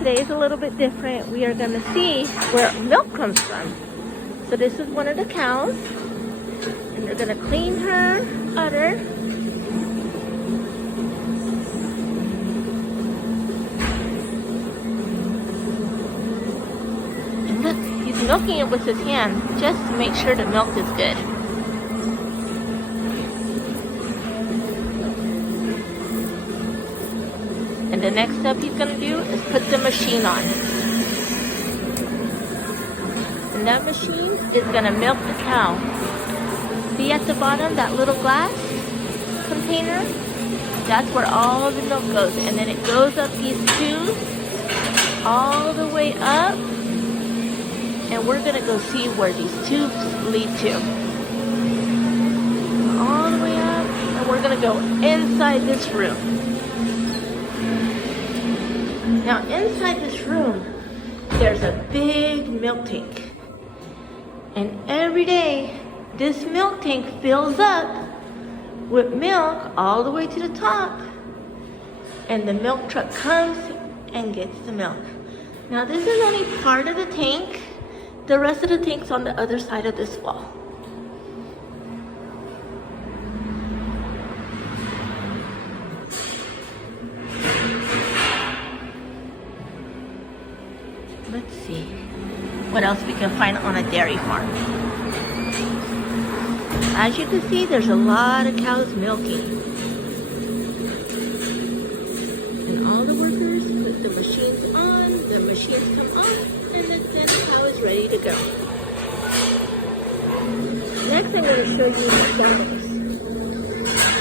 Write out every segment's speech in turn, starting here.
today is a little bit different. We are going to see where milk comes from. So this is one of the cows. And they're going to clean her udder. And look, he's milking it with his hand just to make sure the milk is good. And the next step he's going to do is put the machine on. And that machine is going to milk the cow. See at the bottom, that little glass container? That's where all the milk goes. And then it goes up these tubes all the way up. And we're going to go see where these tubes lead to. All the way up. And we're going to go inside this room. Now inside this room, there's a big milk tank. And every day, this milk tank fills up with milk all the way to the top. And the milk truck comes and gets the milk. Now this is only part of the tank. The rest of the tank's on the other side of this wall. Let's see what else we can find on a dairy farm. As you can see, there's a lot of cows milking. And all the workers put the machines on, the machines come on, and then the cow is ready to go. Next I'm going to show you the bottles.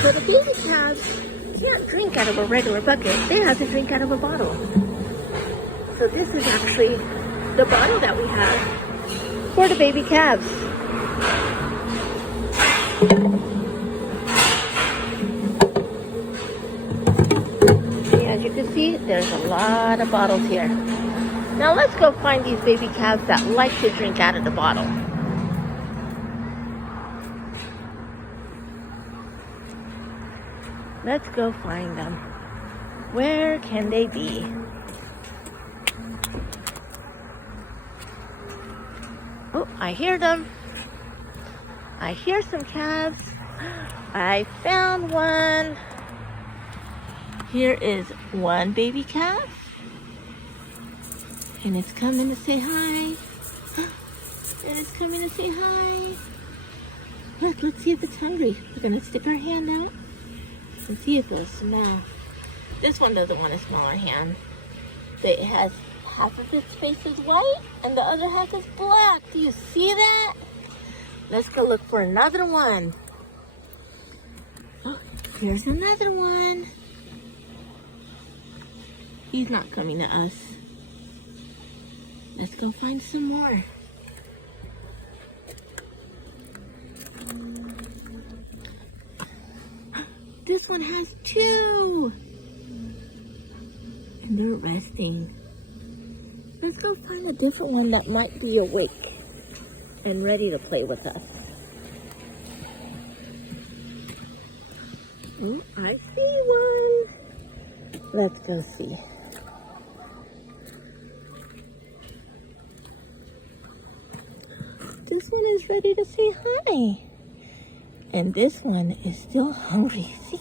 So the baby calves can't drink out of a regular bucket, they have to drink out of a bottle. So this is actually the bottle that we have for the baby calves. As you can see, there's a lot of bottles here. Now let's go find these baby calves that like to drink out of the bottle. Let's go find them. Where can they be? Oh, I hear them. I hear some calves. I found one. Here is one baby calf. And it's coming to say hi. And it's coming to say hi. Look, let's see if it's hungry. We're going to stick our hand out and see if it'll smell. This one doesn't want to smell our hand. It has half of its face is white and the other half is black. Do you see that? Let's go look for another one. Oh, here's another one. He's not coming to us. Let's go find some more. This one has two. And they're resting. Let's go find a different one that might be awake and ready to play with us. Oh, I see one. Let's go see. This one is ready to say hi. And this one is still hungry. See?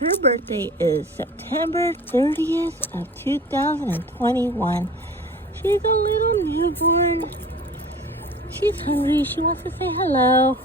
Her birthday is September 30th of 2021. She's a little newborn. She's hungry. She wants to say hello.